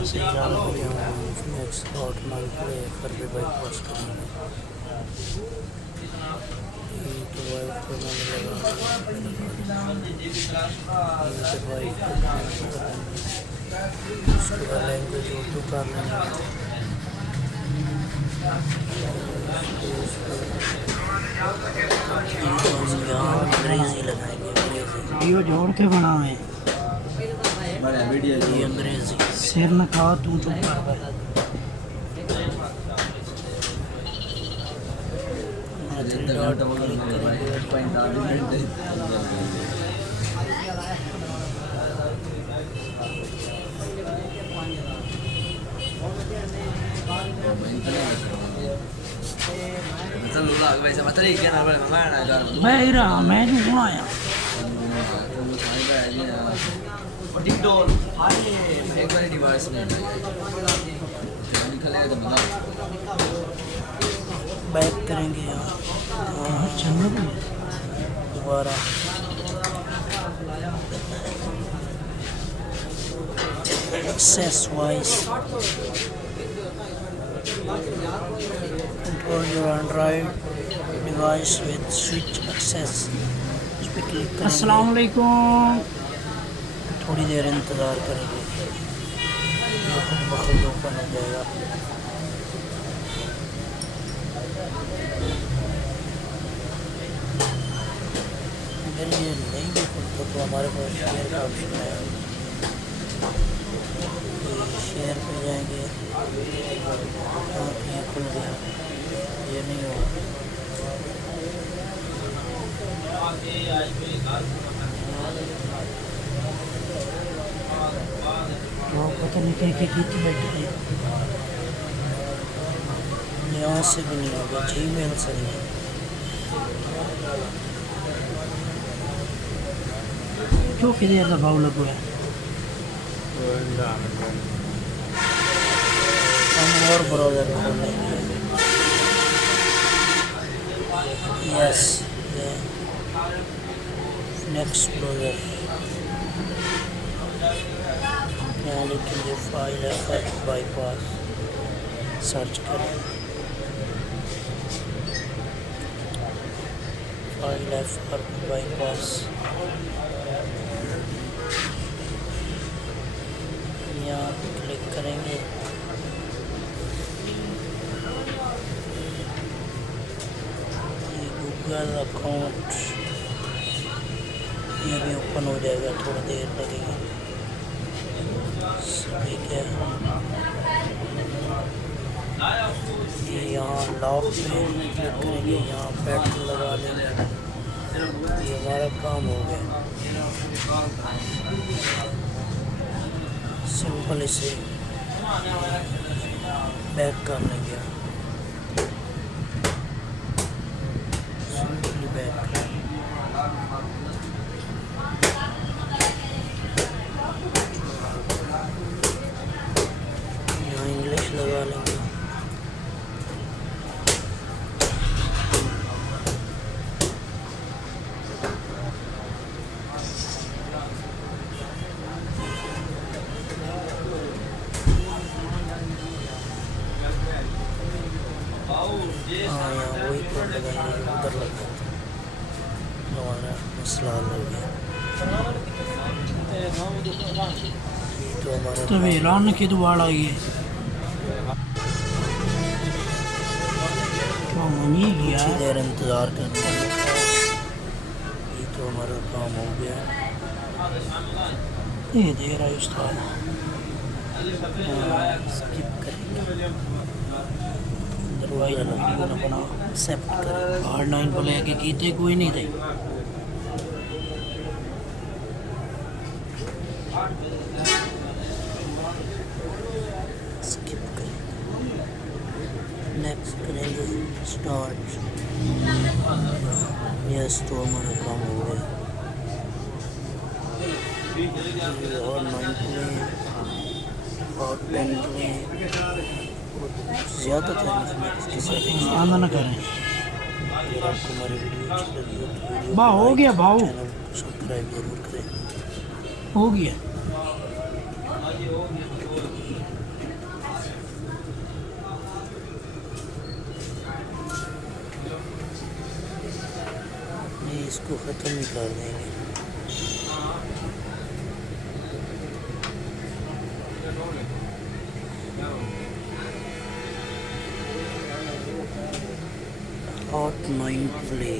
यहाँ से जाना है हम नेक्स्ट स्पॉट मांगते फर्री बाईपास करेंगे। तो वाइफ को मैंने लगा वाइफ को उसके बाद लैंग्वेज उर्दू कर लेंगे। यहाँ अंग्रेज़ी लगाएंगे। वीडियो जोड़ के बनाए ये अंग्रेज़ी सिर न खा तू चुप कर भाई। मैं क्यों आया बैक करेंगे यहाँ दोबारा। Access wise control your Android device with switch access इस पर क्लिक करेंगे। अस्सलाम वालेकुम। थोड़ी देर इंतज़ार करेंगे, खुद ब खुद ओपन हो जाएगा। अगर ये नहीं भी खुलता तो हमारे पास शेयर का ऑप्शन है। शेयर पे जाएंगे, हाँ ये खुल गया। ये नहीं हो वो पता नहीं कहीं की बैठे हैं। यहाँ से भी नहीं होगा, जीमेल से नहीं। क्यों कि देर का भाव लगो है हम और ब्राउज़र खोल लेंगे। यस नेक्स्ट ब्राउज़र यहाँ लिखेंगे फाइल है बाईपास सर्च करें। फाइल है बाईपास यहाँ पे क्लिक करेंगे। ये गूगल अकाउंट ये भी ओपन हो जाएगा, थोड़ी देर लगेगी। ठीक है, ये यहाँ लॉक पे क्लिक करेंगे, यहाँ पैटर्न लगा लेंगे। ये हमारा काम हो गया। सिंपल इसे बैक कर लेंगे। सिंपली बैक यहाँ इंग्लिश लगा लेंगे। हाँ यहाँ वही कोड लगाएंगे उधर लगा हमारा मसला हल हो गया। तो हमारा तो ऐलान की दोबारा ये अच्छी देर इंतज़ार करते हैं। ये तो हमारा काम हो गया। ये दे रहा है उस्ताद, स्किप करेंगे। बना एक्सेप्ट करें। R9 बोले कि कीते कोई नहीं थे। स्किप करेंगे, नेक्स्ट करेंगे, स्टार्ट। यस तो हमारा काम हो गया। और 9 और 10 ज़्यादा था आना ना करें। अगर आपको हमारी वीडियो अच्छी लगी हो तो वीडियो बा हो गया भाव चैनल को सब्सक्राइब जरूर करें। हो गया। इसको ख़त्म ही कर देंगे। Hot 9 play.